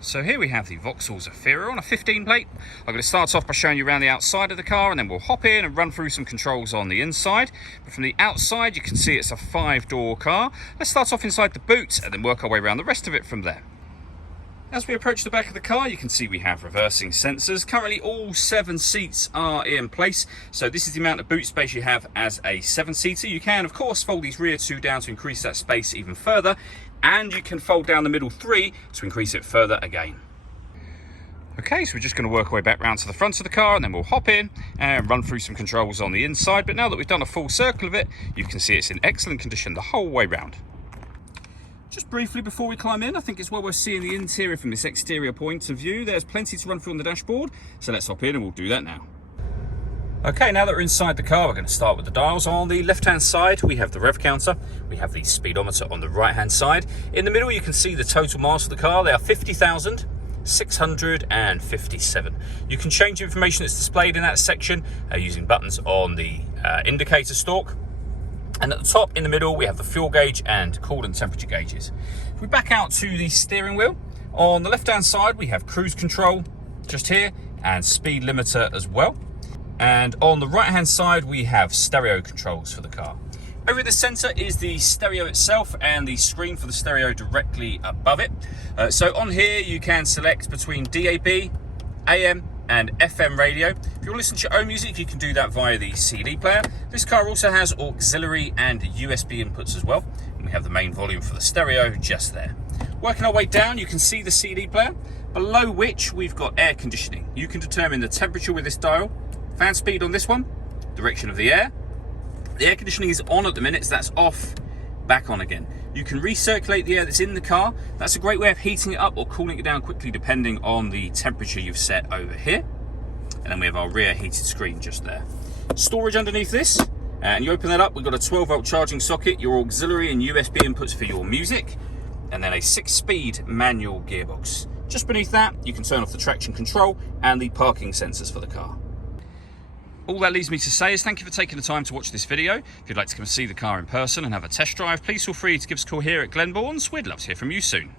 So here we have the Vauxhall Zafira on a 15 plate. I'm going to start off by showing you around the outside of the car, and then we'll hop in and run through some controls on the inside. But from the outside you can see it's a 5-door car. Let's start off inside the boot and then work our way around the rest of it from there. As we approach the back of the car, you can see we have reversing sensors. Currently all 7 seats are in place, so this is the amount of boot space you have as a 7-seater. You can of course fold these rear 2 down to increase that space even further, and you can fold down the middle 3 to increase it further again. Okay, so we're just going to work our way back round to the front of the car, and then we'll hop in and run through some controls on the inside. But now that we've done a full circle of it, you can see it's in excellent condition the whole way round. Just briefly before we climb in, I think it's well worth seeing the interior from this exterior point of view. There's plenty to run through on the dashboard, so let's hop in and we'll do that now. Okay, now that we're inside the car, we're going to start with the dials. On the left-hand side, we have the rev counter. We have the speedometer on the right-hand side. In the middle, you can see the total miles for the car. They are 50,657. You can change the information that's displayed in that section using buttons on the indicator stalk. And at the top, in the middle, we have the fuel gauge and coolant temperature gauges. If we back out to the steering wheel, on the left-hand side, we have cruise control just here and speed limiter as well. And on the right-hand side, we have stereo controls for the car. Over the center is the stereo itself and the screen for the stereo directly above it. So on here, you can select between DAB, AM, and FM radio. If you want to listen to your own music, you can do that via the CD player. This car also has auxiliary and USB inputs as well. And we have the main volume for the stereo just there. Working our way down, you can see the CD player, below which we've got air conditioning. You can determine the temperature with this dial, fan speed on this one, direction of the air. The air conditioning is on at the minute, so that's off, back on again. You can recirculate the air that's in the car. That's a great way of heating it up or cooling it down quickly depending on the temperature you've set over here. And then we have our rear heated screen just there. Storage underneath this, and you open that up, we've got a 12-volt charging socket, your auxiliary and USB inputs for your music, and then a 6-speed manual gearbox. Just beneath that, you can turn off the traction control and the parking sensors for the car. All that leaves me to say is thank you for taking the time to watch this video. If you'd like to come and see the car in person and have a test drive, please feel free to give us a call here at Glenbourne's. We'd love to hear from you soon.